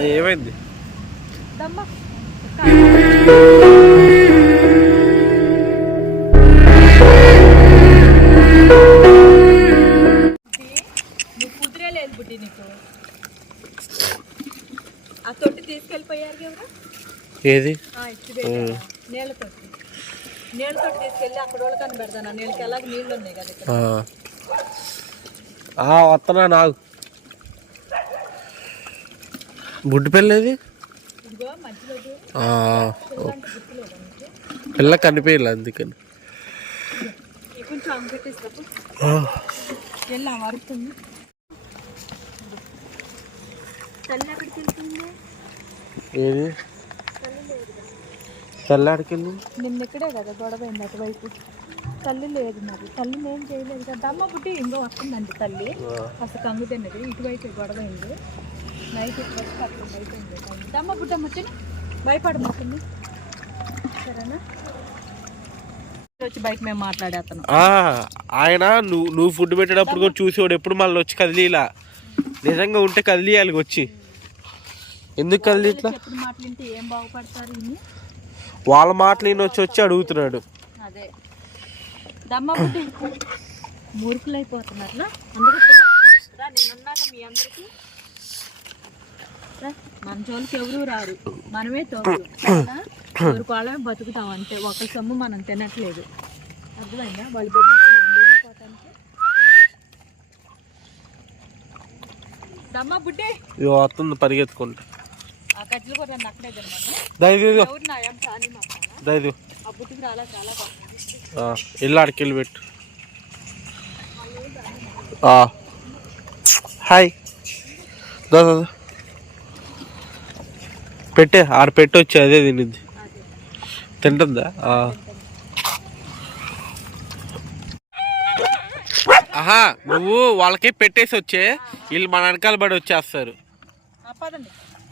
ఏమైంది? ఏది? తొట్టి. తీసుకెళ్ళి అక్కడ వాళ్ళు కనబెడతాను. ఆ నీళ్ళకి ఎలాగ నీళ్ళు ఉన్నాయి కదా ఇక్కడ. ఆ. ఆ, వస్తున్నా నాకు బుడ్డి పిల్లేది నీకు? పిల్ల కనిపించలే అందుకని. తల్లి ఏది? తెల్లాడికెళ్ళి నిన్న ఇక్కడే కదా గొడవ అయింది అటువైపు. తల్లి లేదు మరి. తల్లిని ఏం చేయలేదు కదా. అమ్మ బుట్టి ఇంకో వస్తుందండి తల్లి. అసలు కంగు తిన్నది. ఇటువైపు గొడవ అయింది నైట్. దమ్మ ముచ్చిన సరేనా? వచ్చి బయట మేము మాట్లాడేస్తున్నాం ఆయన నువ్వు నువ్వు ఫుడ్ పెట్టేటప్పుడు కూడా చూసేవాడు. ఎప్పుడు మళ్ళీ వచ్చి కదిలీలా? నిజంగా ఉంటే కదిలియాలి వచ్చి. ఎందుకు కదిలి ఇట్లా వాళ్ళ మాటలు ఈయన వచ్చి వచ్చి అడుగుతున్నాడు. అయిపోతున్నారు అందుకే రా నేనున్నాక మీ అందరికి మన జోలికి ఎవరు రారు. మనమే తోడు కోరుకోవడమే బతుకుతాం అంతే. ఒకరి సొమ్ము మనం తినట్లేదు. అర్థమైందా? వాళ్ళు దమ్మ బుడ్డి. ఇది వస్తుంది పరిగెత్తుకుంటా. ఆ కజ్జలు కూడా నన్ను అక్కడే తినమన్నా దయదు ఎవరు నా ఏం కానీ మాకు దయదు ఆ బుడ్డికి రాలా చాలా బాగుంది ఇల్లు ఆడికెళ్ళి పెట్టు. హాయ్. దా. పెట్టే ఆడ పెట్టి వచ్చి అదే తినిద్ది. తింటుందా. ఆహా నువ్వు వాళ్ళకి పెట్టేసి వచ్చే వీళ్ళు మన వెనకాల పడి వచ్చేస్తారు.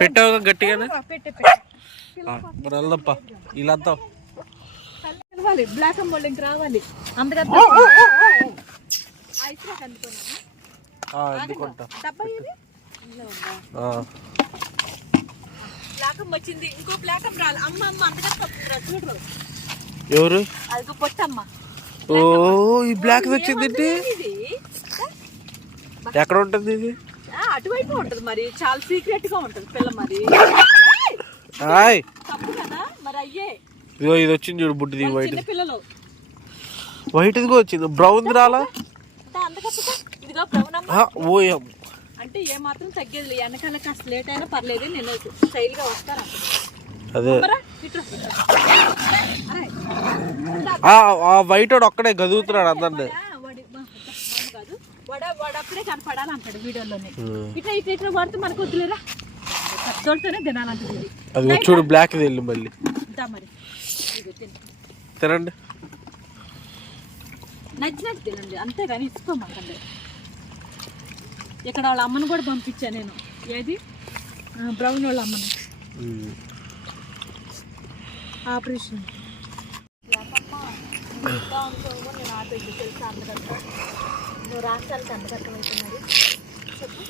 పెట్టావు గట్టిగానే? మరి వెళ్దాంపా. బ్లాక్ అండ్ రావాలి. అందుకని బ్లాక్ వచ్చింది ఇంకో బ్లాక్ రాలి. అమ్మ అమ్మ ఎవరు? అది పొట్టమ్మ. ఓ ఈ బ్లాక్ వచ్చిందంటే ఇది? ఎక్కడ ఉంటుంది ఇది? అటువైపు ఉంటది మరి. చాలా సీక్రెట్గా ఉంటది పిల్ల మరి! హాయ్. తప్పు కదా? మరి అయ్యే. ఇదిగో ఇది వచ్చింది చూడు బుడ్డిది వైట్ పిల్లలు. వైట్ ఇదిగో వచ్చింది. బ్రౌన్ రాలా? ఓ. అంటే ఏ మాత్రం తగ్గేది వెనకాల కాస్త లేట్ అయినా పర్లేదు నేను స్టైల్గా వస్తాను అదే. వైట్ వాడు ఒక్కడే గదుగుతున్నాడు అందరిని. వాడా, కనపడాలి అంటాడు వీడియోలోనే. ఇట్లా ఇట్లా ఇట్లా మనకు వద్దులేరా? తినాలంటది అది చూడు బ్లాక్ వెళ్ళి మళ్ళీ. మరి. తినండి. నచ్చినట్టు తినండి. అంతేగాని ఇచ్చుకోమాకండి. ఇక్కడ వాళ్ళ అమ్మని కూడా పంపించాను నేను. ఏది? బ్రౌన్ వాళ్ళ అమ్మని. ఆపరేషన్. నేను తెలుసా అందగట్ట నువ్వు రాష్ట్రాలకు అందగట్టం అవుతున్నది చెప్పు.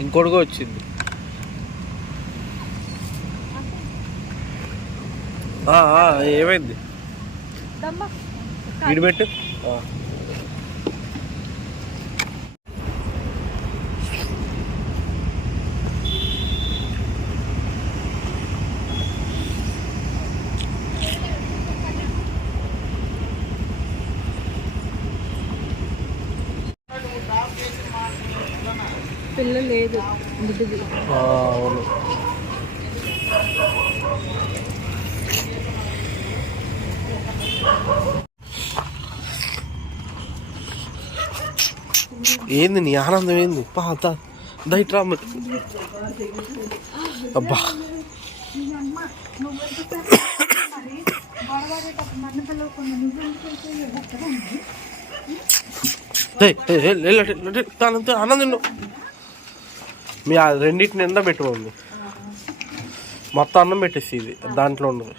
ఇంకోటి వచ్చింది. ఆ, ఏమైంది? దమ్మా వీడి పెట్టు. ఆ. పిల్ల లేదు. అవును. ఏంది నీ ఆనందం ఏంది? పాత దైట్రామ్ అబ్బా. తనంతా ఆనందం మీ రెండింటిని ఎండ పెట్టుకోండి. మొత్తం అన్నం పెట్టేసి ఇది దాంట్లో ఉండదు.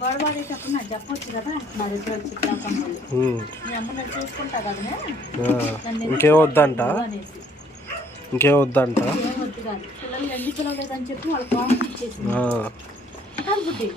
గొడవడేటప్పుడు నాకు చెప్పొచ్చు కదా నా దగ్గర వచ్చి పిలవకుండా. ఉమ్. మీ అమ్మ నన్ను చూసుకుంటా కదనే ఆ, నన్ను ఇంకేం వద్దంట? అనేసి. ఇంకేం వద్దంట? ఏం వద్దు కాదు. పిల్లలు పిలవలేదని చెప్పి వాళ్ళ బుద్ధి.